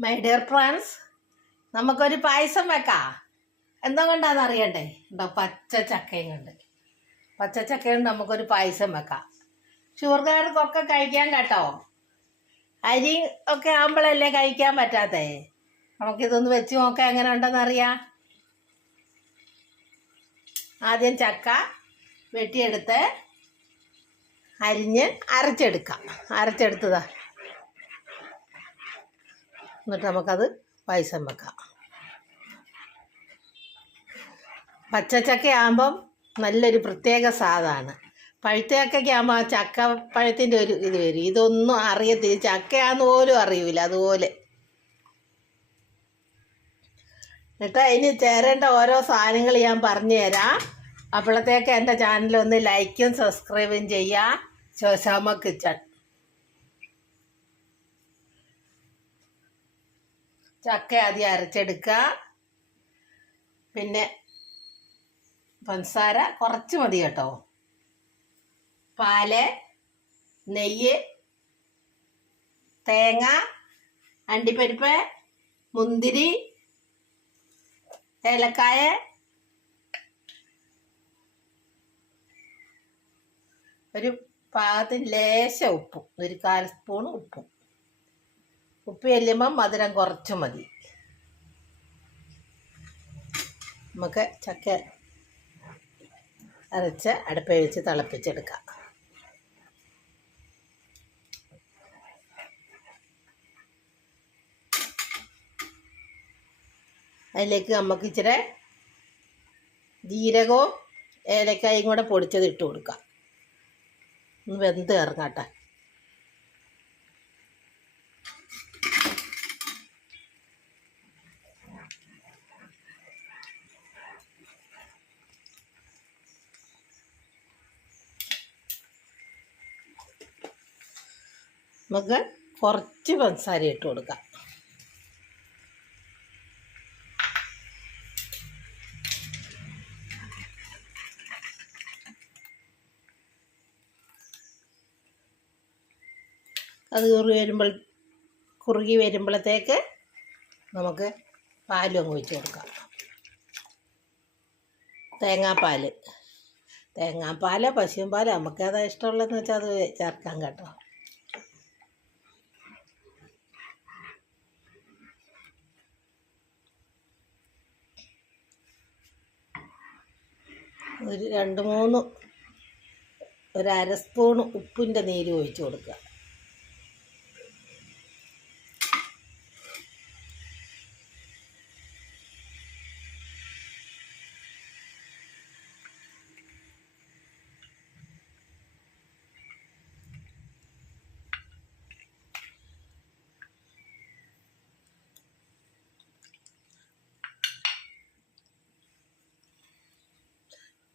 My dear friends നമുക്കൊരു പായസം വെക്കാം. എന്തോ കൊണ്ടാന്ന് അറിയണ്ടേ? ഉണ്ടോ പച്ച ചക്കയും കൊണ്ട്. പച്ച ചക്കയും നമുക്കൊരു പായസം വെക്കാം. ഷുഗർകാർക്കൊക്കെ കഴിക്കാൻ കേട്ടോ? അരി ഒക്കെ ആകുമ്പോഴല്ലേ കഴിക്കാൻ പറ്റാത്തേ? നമുക്കിതൊന്ന് വെച്ച് നോക്കാം എങ്ങനെ ഉണ്ടെന്ന് അറിയാം. ആദ്യം ചക്ക വെട്ടിയെടുത്ത് അരിഞ്ഞ് അരച്ചെടുക്കാം. അരച്ചെടുത്തതാ. എന്നിട്ട് നമുക്കത് പായസം വെക്കാം. പച്ചച്ചക്ക ആകുമ്പം നല്ലൊരു പ്രത്യേക സാധാണ്. പഴുത്ത ചക്കയ്ക്ക് ആകുമ്പോൾ ആ ചക്ക പഴത്തിന്റെ ഒരു ഇത് വരും. ഇതൊന്നും അറിയത്തില്ല. ചക്കയാന്ന് പോലും അറിയില്ല അതുപോലെ. എന്നിട്ട് അതിന് ചേരേണ്ട ഓരോ സാധനങ്ങൾ ഞാൻ പറഞ്ഞു തരാം. അപ്പോഴത്തേക്ക് എന്റെ ചാനൽ ഒന്ന് ലൈക്കും സബ്സ്ക്രൈബും ചെയ്യാം ശോശാമ കിച്ചൺ. ചക്ക ആദ്യം അരച്ചെടുക്കുക. പിന്നെ പഞ്ചസാര കുറച്ച് മതി കേട്ടോ. പാൽ നെയ്യ് തേങ്ങ അണ്ടിപ്പരിപ്പ് മുന്തിരി ഏലക്കായ ഒരു പാകത്തിന് ലേശം ഉപ്പും ഒരു കാൽ സ്പൂൺ ഉപ്പും. ഉപ്പ് ചെല്ലുമ്പം മധുരം കുറച്ച് മതി. നമുക്ക് ചക്ക അരച്ച് അടുപ്പിൽ വെച്ച് തിളപ്പിച്ചെടുക്കാം. അതിലേക്ക് നമുക്ക് ഇച്ചിരി ജീരകവും ഏലക്കായും കൂടെ പൊടിച്ചത് ഇട്ട് കൊടുക്കാം. ഒന്ന് വെന്ത് ഇറങ്ങട്ടെ നമുക്ക് കുറച്ച് പഞ്ചസാര ഇട്ട് കൊടുക്കാം. അത് കുറുകി വരുമ്പോൾ കുറുകി വരുമ്പോഴത്തേക്ക് നമുക്ക് പാലും അങ്ങ് ഒഴിച്ച് കൊടുക്കാം. തേങ്ങാപ്പാൽ തേങ്ങാപ്പാൽ പശുവും പാൽ നമുക്ക് ഏതാ ഇഷ്ടമുള്ളതെന്ന് വെച്ചാൽ അത് ചേർക്കാം കേട്ടോ. ഒരു രണ്ട് മൂന്ന് ഒരു അര സ്പൂൺ ഉപ്പിന്റെ നീര് ഒഴിച്ച് കൊടുക്കുക.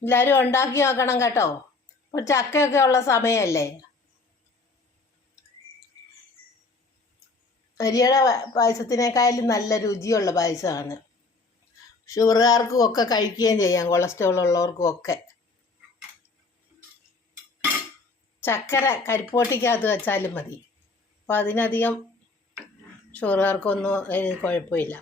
എല്ലാവരും ഉണ്ടാക്കി നോക്കണം കേട്ടോ. ഇപ്പോൾ ചക്കയൊക്കെ ഉള്ള സമയമല്ലേ അരിയുടെ പായസത്തിനേക്കാളും നല്ല രുചിയുള്ള പായസമാണ്. ഷുഗറുകാർക്കും ഒക്കെ കഴിക്കുകയും ചെയ്യാം കൊളസ്ട്രോൾ ഉള്ളവർക്കും ഒക്കെ. ചക്കര കരിപ്പോട്ടിക്കകത്ത് വെച്ചാലും മതി. അപ്പോൾ അതിനധികം ഷുഗറുകാർക്കൊന്നും കുഴപ്പമില്ല.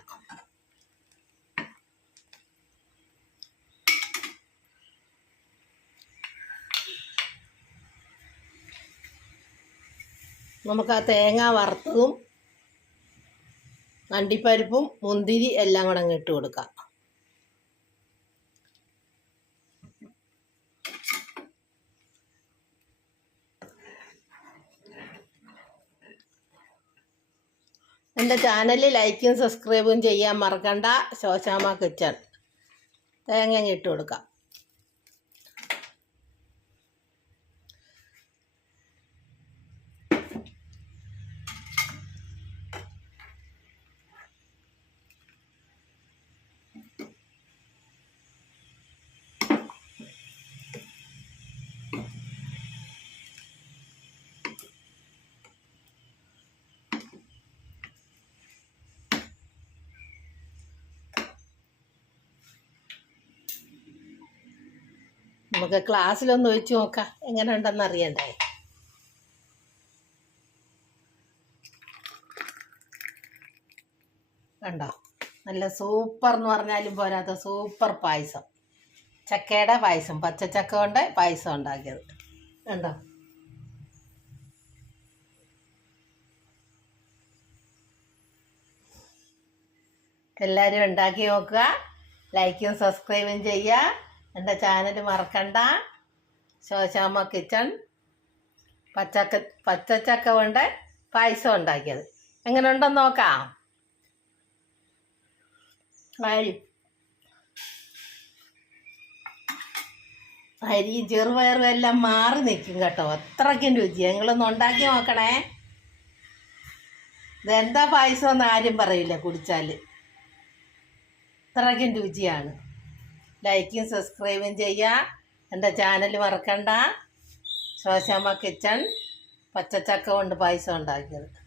നമുക്ക് ആ തേങ്ങ വറുത്തതും അണ്ടിപ്പരിപ്പും മുന്തിരി എല്ലാം കൂടെ അങ്ങ് ഇട്ട് കൊടുക്കാം. എന്റെ ചാനൽ ലൈക്കും സബ്സ്ക്രൈബും ചെയ്യാൻ മറക്കണ്ട. ശോശാമ കിച്ചൺ. തേങ്ങ ഇട്ട് കൊടുക്കാം. നമുക്ക് ക്ലാസ്സിലൊന്ന് ഒഴിച്ച് നോക്കാം. എങ്ങനെ ഉണ്ടെന്ന് അറിയണ്ടേ? കണ്ടോ? നല്ല സൂപ്പർ എന്ന് പറഞ്ഞാലും പോരാത്ത സൂപ്പർ പായസം. ചക്കയുടെ പായസം. പച്ചച്ചക്ക കൊണ്ട് പായസം ഉണ്ടാക്കിയത്. കണ്ടോ? എല്ലാവരും ഉണ്ടാക്കി നോക്കുക. ലൈക്കും സബ്സ്ക്രൈബും ചെയ്യുക. എന്റെ ചാനൽ മറക്കണ്ട. ശോശാമ്മ കിച്ചൺ. പച്ചക്ക പച്ചച്ചക്ക കൊണ്ട് പായസം ഉണ്ടാക്കിയത്. എങ്ങനെ ഉണ്ടെന്ന് നോക്കാം. അരി. അരിയും ചെറുപയറും എല്ലാം മാറി നിൽക്കും കേട്ടോ. അത്രയ്ക്കും രുചി ഞങ്ങളൊന്ന് ഉണ്ടാക്കി നോക്കണേ. ഇതെന്താ പായസം എന്ന് ആരും പറയില്ല കുടിച്ചാൽ അത്രയ്ക്കും രുചിയാണ്. ലൈക്കും സബ്സ്ക്രൈബും ചെയ്യുക എന്റെ ചാനൽ മറക്കണ്ട. ശോശാമ്മ കിച്ചൺ പച്ചച്ചക്ക കൊണ്ട് പായസം ഉണ്ടാക്കിയത്.